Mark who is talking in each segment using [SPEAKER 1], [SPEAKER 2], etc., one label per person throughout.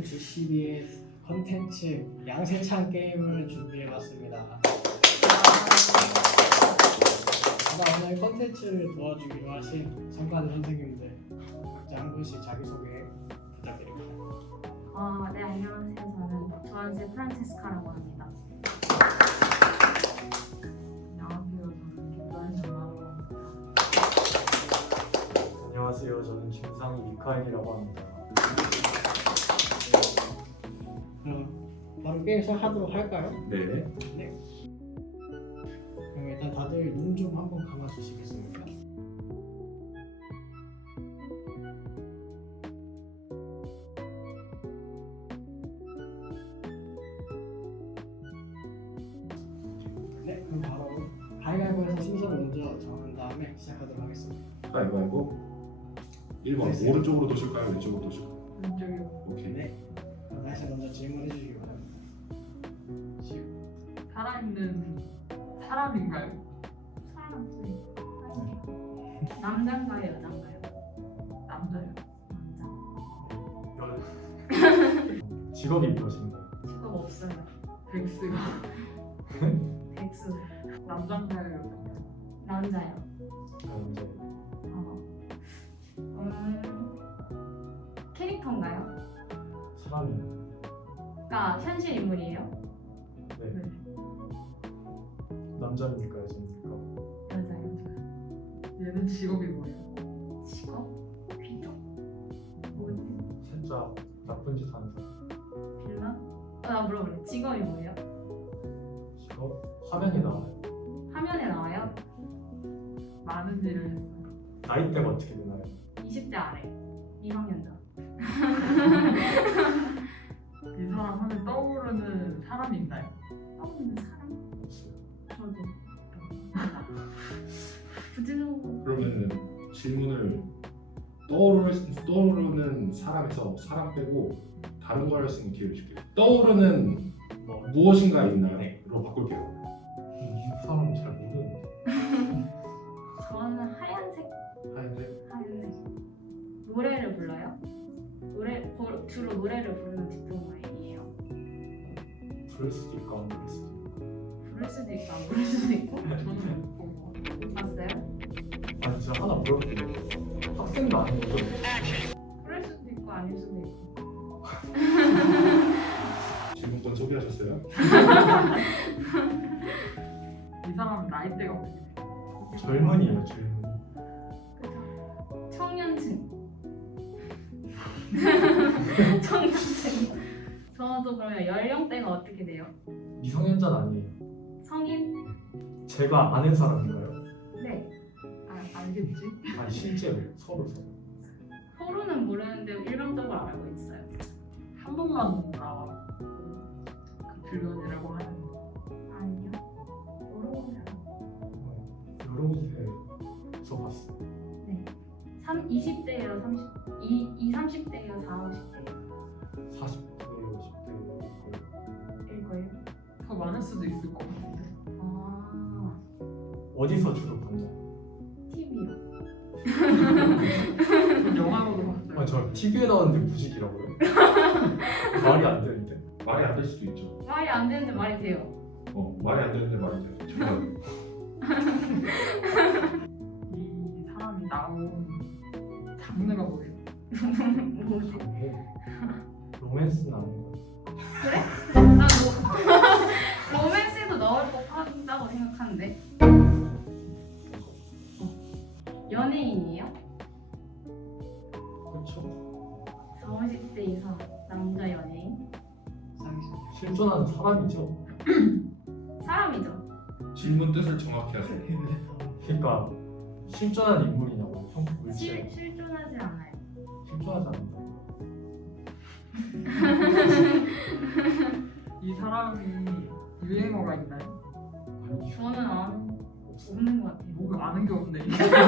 [SPEAKER 1] GCB의 컨텐츠 양세찬 게임을 준비해봤습니다. 오늘 컨텐츠를 도와주기로 하신 참가자 선생님들 각자 한 분씩 자기소개 부탁드립니다.
[SPEAKER 2] 네, 안녕하세요. 저는 조한세 프란체스카라고 합니다.
[SPEAKER 3] 안녕하세요. 저는 김도현 전마라고 합니다.
[SPEAKER 4] 안녕하세요. 저는 김상희 미카엘이라고 합니다.
[SPEAKER 1] 그럼 바로 게임 시작하도록 할까요?
[SPEAKER 4] 네.
[SPEAKER 1] 그럼 일단 다들 눈 좀 한번 감아주시겠습니까? 네, 그럼 바로 가위바위보에서 순서 먼저 정한 다음에 시작하도록 하겠습니다.
[SPEAKER 5] 가위바위보 1번
[SPEAKER 1] 네.
[SPEAKER 5] 오른쪽으로 도실까요? 왼쪽으로 도실까요?
[SPEAKER 3] 왼쪽이요.
[SPEAKER 5] 오케이.
[SPEAKER 1] 네, 그럼 다시 먼저 질문해 주시기 바랍니다.
[SPEAKER 3] 살아있는 사람인가요?
[SPEAKER 2] 남자인가요, 여자인가요?
[SPEAKER 3] 남자요.
[SPEAKER 2] 남자.
[SPEAKER 4] 직업이 무엇인가요?
[SPEAKER 2] 직업 없어요.
[SPEAKER 3] 백스가
[SPEAKER 2] 백수.
[SPEAKER 3] 남자인가요? 여자인가요?
[SPEAKER 2] 남자요.
[SPEAKER 4] 현재
[SPEAKER 2] 캐릭터인가요?
[SPEAKER 4] 사람이
[SPEAKER 2] 그러니까 현실 인물이에요?
[SPEAKER 4] 네. 남자입니까 여자입니까?
[SPEAKER 2] 여자요.
[SPEAKER 3] 얘는 직업이 뭐예요?
[SPEAKER 2] 직업? 귀족? 뭐지?
[SPEAKER 4] 살짝 나쁜 짓 하는 사람.
[SPEAKER 2] 빌런? 나 물어볼래. 직업이 뭐예요?
[SPEAKER 4] 직업? 화면에 나와요.
[SPEAKER 2] 화면에 나와요?
[SPEAKER 3] 많은 일을 했어요.
[SPEAKER 4] 나이대가 어떻게 되나요?
[SPEAKER 2] 20대 아래. 미성년자.
[SPEAKER 3] 이 사람 하면 떠오르는 사람이 있나요?
[SPEAKER 2] 떠오르는 사람?
[SPEAKER 4] 없어요.
[SPEAKER 2] 저도. 부지런하고.
[SPEAKER 5] 그러면 질문을 떠오르는 사람에서 사람 빼고 다른 걸 쓰는 기회를 줄게요. 떠오르는 무엇인가 있나요? 로 바꿀게요.
[SPEAKER 4] 이 사람 잘 모르는데.
[SPEAKER 2] 저는 하얀색.
[SPEAKER 5] 하얀색.
[SPEAKER 2] 노래를 불러요? 주로 노래를 부르는 디플로마이에요.
[SPEAKER 4] 부를 수도 있고 안 부를 수도 있고.
[SPEAKER 2] 부를 수도 있고 안 부를 수도 있고.
[SPEAKER 3] 저는 못 본 것 같아요.
[SPEAKER 2] 봤어요?
[SPEAKER 4] 아니 진짜 하나 물어볼게요. 학생도 아닌 거죠?
[SPEAKER 2] 부를 수도 있고 아닐 수도 있고.
[SPEAKER 5] 질문권 소개하셨어요?
[SPEAKER 3] 이 사람 나이대가 어떻게 돼요?
[SPEAKER 4] 젊은이에요 젊은이.
[SPEAKER 2] 그죠? 청년층. 청년층. 저도 그러면 연령대가 어떻게 돼요?
[SPEAKER 4] 미성년자는 아니에요.
[SPEAKER 2] 성인?
[SPEAKER 4] 제가 아는 사람인가요?
[SPEAKER 2] 네.
[SPEAKER 3] 알겠지?
[SPEAKER 4] 아니 실제로 서로.
[SPEAKER 2] 서로는 모르는데 일반적으로 알고 있어요.
[SPEAKER 3] 한 번만 나와. 그 빌런이라고 하는
[SPEAKER 2] 아니요. 모르고요.
[SPEAKER 4] 여러 곳에서 봤어요.
[SPEAKER 2] 20대예요, 30대예요, 40대예요.
[SPEAKER 4] 40대, 50대
[SPEAKER 2] 일거예요?
[SPEAKER 3] 더 많을 수도 있을 것 같은데.
[SPEAKER 2] 아,
[SPEAKER 4] 어디서 주로 봤나요?
[SPEAKER 2] TV요.
[SPEAKER 3] 영화로도 봤어요.
[SPEAKER 4] 아니 저 TV에 나왔는데 무식이라고요? 말이 안 되는데.
[SPEAKER 5] 말이 안 될 수도 있죠.
[SPEAKER 2] 말이 안 되는데 말이 돼요.
[SPEAKER 5] 말이 안 되는데 말이 돼요. 정말.
[SPEAKER 3] 이 사람이 나온 장르가 뭐예요?
[SPEAKER 2] 뭐지?
[SPEAKER 4] 로맨스는 아닌 거 같아요.
[SPEAKER 2] 난 로맨스도 넣을 법하다고 생각하는데. 연예인이에요?
[SPEAKER 4] 그렇죠.
[SPEAKER 2] 40, 50대 이상 남자 연예인?
[SPEAKER 4] 실존하는 사람이죠.
[SPEAKER 2] 사람이죠.
[SPEAKER 5] 질문 뜻을 정확히 하세요.
[SPEAKER 4] 그러니까 실존하는 인물이냐고. 형 물체
[SPEAKER 2] 실존하지 않아요.
[SPEAKER 4] 실존하지 않는다.
[SPEAKER 3] 이 사람이 유행어가 있나요?
[SPEAKER 4] 아니
[SPEAKER 2] 저는 없는 것 같아요.
[SPEAKER 3] 뭐 아는 게 없네.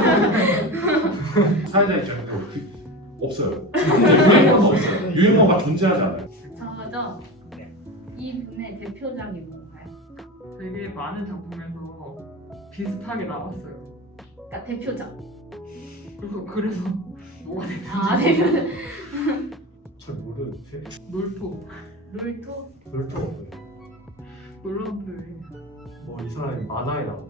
[SPEAKER 5] 사회자 입장에서 없어요. 유행어가 없어요. 유행어가 존재하지 않아요.
[SPEAKER 2] 저죠? 이분의 대표작이 뭔가요?
[SPEAKER 3] 되게 많은 작품에서 비슷하게 나왔어요.
[SPEAKER 2] 그러니까 대표작.
[SPEAKER 3] 그래서 뭐가 됐는지.
[SPEAKER 2] 대표작.
[SPEAKER 4] 잘 모르는데.
[SPEAKER 3] 놀토.
[SPEAKER 2] 롤토?
[SPEAKER 4] 놀토가 뭐예요?
[SPEAKER 3] 놀라운 표현.
[SPEAKER 4] 뭐 이 사람이 만화에 나오나요?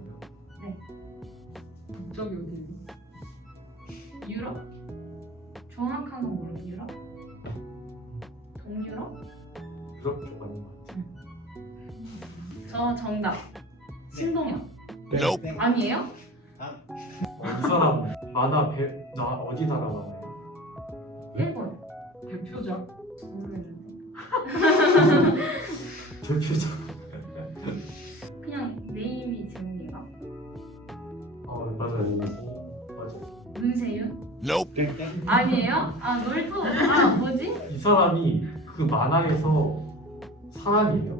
[SPEAKER 3] 국적이 어디?
[SPEAKER 2] 유럽? 정확한 건 모르겠어. 유럽? 동유럽?
[SPEAKER 4] 유럽 쪽 아닌 것 같아요.
[SPEAKER 2] 저 정답. 신동엽.
[SPEAKER 1] 네.
[SPEAKER 2] 아니에요?
[SPEAKER 4] 이 사람 만화 나 어디 나라 만화예요?
[SPEAKER 2] 일본.
[SPEAKER 3] 대표작.
[SPEAKER 2] 모르겠는데.
[SPEAKER 4] 대표작.
[SPEAKER 2] 그냥 네임이 제목인가?
[SPEAKER 4] 맞아요. 맞아.
[SPEAKER 2] 문세윤?
[SPEAKER 1] 땡땡.
[SPEAKER 2] 아니에요? 아 놀토. 아 뭐지?
[SPEAKER 4] 이 사람이 그 만화에서 사람이에요?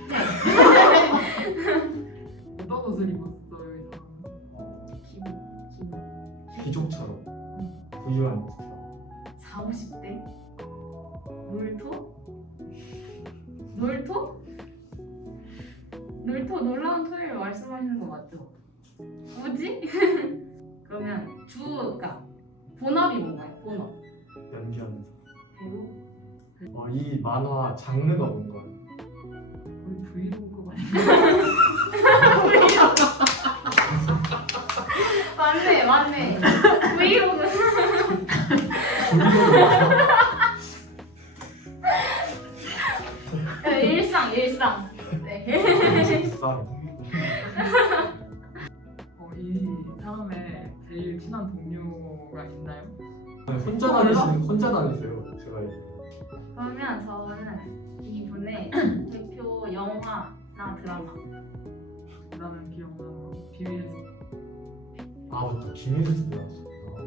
[SPEAKER 3] 어떤 옷을 입었어요 이 사람은?
[SPEAKER 4] 귀족처럼 부유한 스타일.
[SPEAKER 2] 4, 50대? 놀토? 놀토? 놀토 놀라운 토요일 말씀하시는 거 맞죠? 뭐지? 그러면 주가 본업이 뭔가요? 본업
[SPEAKER 4] 연기하는
[SPEAKER 2] 배우?
[SPEAKER 4] 사람. 이 만화 장르가 뭔가요?
[SPEAKER 3] 거의 브이로그 같은.
[SPEAKER 2] 맞네 맞네 브이로그 일상 네.
[SPEAKER 4] 쌀.
[SPEAKER 3] 이 사람의 제일 친한 동료가 있나요?
[SPEAKER 4] 혼자 다니세요. 제가 알기로.
[SPEAKER 2] 그러면 저는 이분의 대표 영화나 드라마
[SPEAKER 3] 나는 기억나는 비밀.
[SPEAKER 4] 맞다. 김희수 나왔어.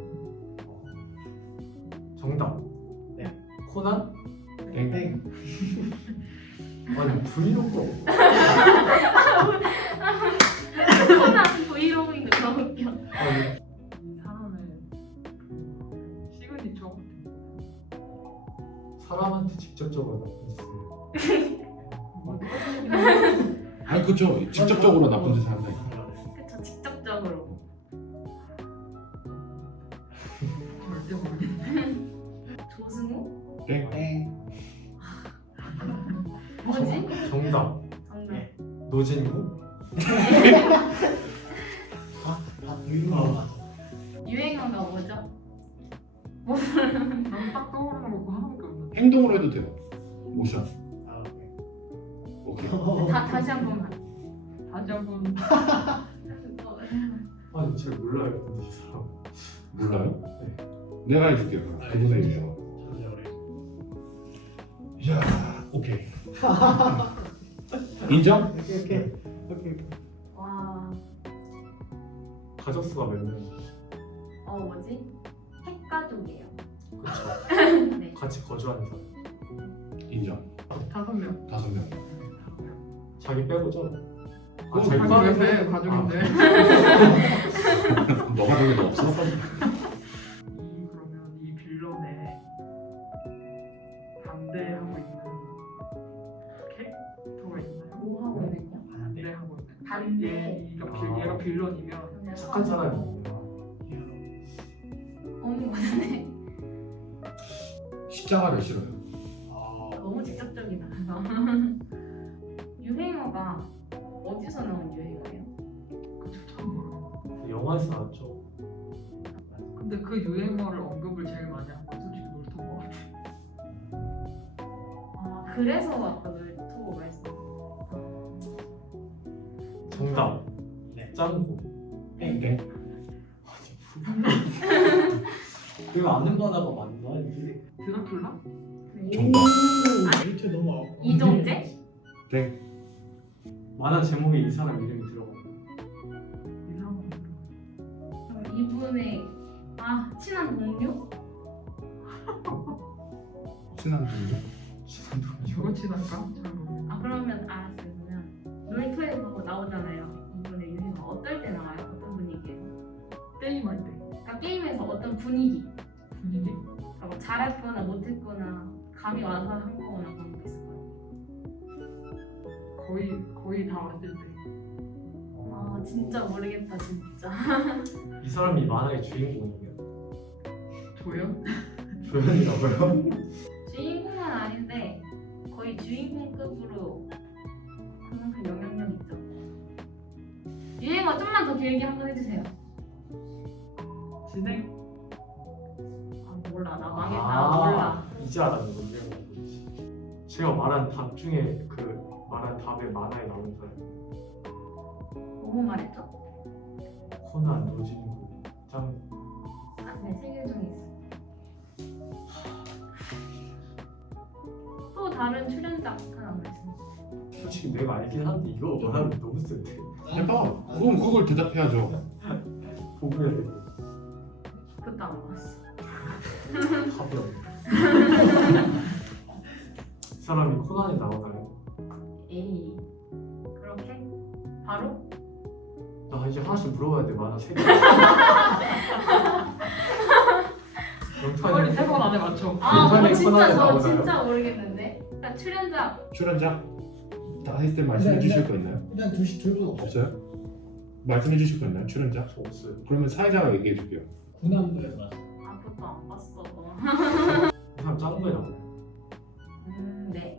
[SPEAKER 4] 정답.
[SPEAKER 1] 네.
[SPEAKER 4] 코난?
[SPEAKER 1] 땡땡.
[SPEAKER 4] 아니 브이로그 없고.
[SPEAKER 2] 코난 브이로그인데 너무 웃겨
[SPEAKER 4] 아니
[SPEAKER 3] 이 사람의 시그니처.
[SPEAKER 4] 사람한테 직접적으로 나쁜 짓을 해요.
[SPEAKER 5] 아니 그쵸. 직접적으로 나쁜 짓을 한다니까.
[SPEAKER 2] 그쵸 직접적으로
[SPEAKER 3] 절대 모르겠네.
[SPEAKER 2] 조승우?
[SPEAKER 1] 땡땡.
[SPEAKER 2] 뭐지?
[SPEAKER 4] 정답.
[SPEAKER 2] 정답
[SPEAKER 4] 노진구?
[SPEAKER 1] 다 유인거 맞아.
[SPEAKER 2] 유행어가 뭐죠?
[SPEAKER 3] 난 딱 떠오르는 거 그거 하나밖에 없는데.
[SPEAKER 5] 행동으로 해도 돼요. 모션.
[SPEAKER 1] 아 오케이.
[SPEAKER 5] 오케이.
[SPEAKER 2] 다시 한 번만
[SPEAKER 3] 다시 한번.
[SPEAKER 4] 아니 잘 몰라요. 근데 이 사람.
[SPEAKER 5] 몰라요? 내가 해줄게요. 그럼. 그분의 유형. 야, 오케이. 인정?
[SPEAKER 1] 오케이.
[SPEAKER 2] 와
[SPEAKER 4] 가족수가 몇 명?
[SPEAKER 2] 뭐지? 핵가족이에요
[SPEAKER 4] 그렇죠.
[SPEAKER 2] 네
[SPEAKER 4] 같이 거주하는 사람.
[SPEAKER 5] 인정.
[SPEAKER 3] 5명.
[SPEAKER 5] 5명.
[SPEAKER 4] 자기 빼고죠?
[SPEAKER 5] 자기
[SPEAKER 3] 가족인데 가족인데.
[SPEAKER 5] 너 가족에 너 없어?
[SPEAKER 3] 그러면 이 빌런에 반대하고 있는 캐릭터가 있나요?
[SPEAKER 2] 뭐 하고 있는요?
[SPEAKER 3] 반대하고 있는.
[SPEAKER 2] 반대.
[SPEAKER 3] 얘가 빌런이면
[SPEAKER 4] 착한 사람이에요.
[SPEAKER 2] 없는 거 같은데
[SPEAKER 5] 십자가를 싫어요.
[SPEAKER 2] 너무 직접적이다 유행어가 어디서 나온 유행어예요?
[SPEAKER 3] 그쵸 참 모르겠어요.
[SPEAKER 4] 영화에서 나왔죠.
[SPEAKER 3] 근데 그 유행어를 언급을 제일 많이 한 건 솔직히 놀토인 것 같아요.
[SPEAKER 2] 그래서 아까 놀토 말씀
[SPEAKER 4] 정답.
[SPEAKER 1] 네.
[SPEAKER 4] 짱구.
[SPEAKER 1] 땡땡.
[SPEAKER 6] 그거 아는 만화가 맞나 이게?
[SPEAKER 3] 드라큘라?
[SPEAKER 5] 정답.
[SPEAKER 1] 밑에 너무
[SPEAKER 2] 이정재?
[SPEAKER 5] 땡.
[SPEAKER 4] 만화 제목에 이 사람 이름이 들어가.
[SPEAKER 3] 이 사람은
[SPEAKER 2] 그럼 이분의 친한 동료?
[SPEAKER 5] 친한 분이죠?
[SPEAKER 3] 저거 친할까? 잘 모르겠어요.
[SPEAKER 2] 그러면 알았어요 그러면 놀토에서 나오잖아요 이분의 유행어 어떨 때 나와요? 어떤 분위기에서?
[SPEAKER 3] 게임할 때
[SPEAKER 2] 그러니까 게임에서 어떤 분위기
[SPEAKER 3] 분위기?
[SPEAKER 2] 그러니까 뭐 잘했거나 못했거나 감이 와서 한 거거나 그런 게 있을 거예요
[SPEAKER 3] 거의 다 왔을 때.
[SPEAKER 2] 진짜 모르겠다 진짜
[SPEAKER 4] 이 사람이 만화의 주인공이에요.
[SPEAKER 3] 조연?
[SPEAKER 4] 조연이라고요?
[SPEAKER 2] 주인공 아닌데 거의 주인공급으로 그만큼 영향력 있죠. 유행어 좀만 더 길게 한번 해주세요.
[SPEAKER 3] 진행.
[SPEAKER 2] 아 몰라 나 망했다. 몰라.
[SPEAKER 4] 이제 알았는 건데. 제가 말한 답 중에 그 말한 답에 만화에 나오는 사람.
[SPEAKER 2] 뭐뭐 말했죠?
[SPEAKER 4] 코난 노진구 짱.
[SPEAKER 2] 아, 네, 세개 중에 있어. 또 다른 출연자 하나 말씀.
[SPEAKER 4] 솔직히 내가 알긴 한데 이거 말하면 너무 센데.
[SPEAKER 5] 해봐. 그럼 그걸 대답해야죠.
[SPEAKER 4] 보고 해야 돼.
[SPEAKER 2] 그것도 안 봤어.
[SPEAKER 4] 답이 없네. 이 사람이 코난에 나오나요?
[SPEAKER 2] 에이 그렇게? 바로?
[SPEAKER 4] 나 이제 하나씩 물어봐야 돼. 만화 3개.
[SPEAKER 3] 그걸 3번 안에 맞춰.
[SPEAKER 2] 아
[SPEAKER 4] 인터넷
[SPEAKER 2] 진짜
[SPEAKER 4] 코난에
[SPEAKER 2] 저
[SPEAKER 4] 나오나요?
[SPEAKER 2] 진짜 모르겠는데. 그러니까 출연자
[SPEAKER 5] 출연자 다 했을 때 말씀해 주실 거 있나요?
[SPEAKER 1] 일단 둘분 없어요.
[SPEAKER 5] 없어요? 말씀해 주실 거 있나요? 출연자?
[SPEAKER 4] 없어요.
[SPEAKER 5] 그러면 사회자가 얘기해 줄게요.
[SPEAKER 1] 군함도에서 봤어요.
[SPEAKER 2] 아 그것도 안 봤어.
[SPEAKER 4] 이 사람 짱구에 나와요.
[SPEAKER 2] 네.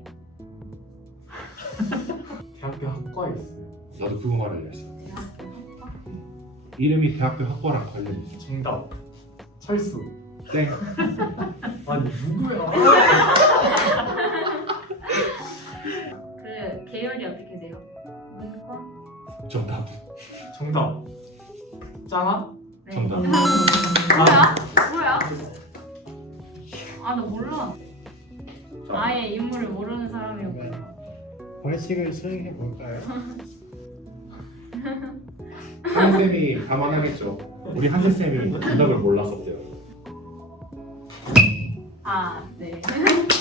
[SPEAKER 4] 대학교 학과에 있어요.
[SPEAKER 5] 나도 그거 말하려 했어.
[SPEAKER 2] 대학교 학과?
[SPEAKER 5] 이름이 대학교 학과랑 관련이 있어.
[SPEAKER 4] 정답. 철수.
[SPEAKER 5] 땡.
[SPEAKER 4] 아니 누구야?
[SPEAKER 2] 그 계열이 어떻게 돼요? 문과?
[SPEAKER 5] 정답.
[SPEAKER 4] 정답. 짱아?
[SPEAKER 2] 네.
[SPEAKER 5] 정답.
[SPEAKER 2] 뭐야? 뭐야? 아 나 몰라. 아예 인물을 모르는 사람이었구나.
[SPEAKER 1] 벌칙을 수행해 볼까요?
[SPEAKER 5] 한쌤이 감안하겠죠. 우리 한쌤이 정답을 몰랐었대요.
[SPEAKER 2] 아 네.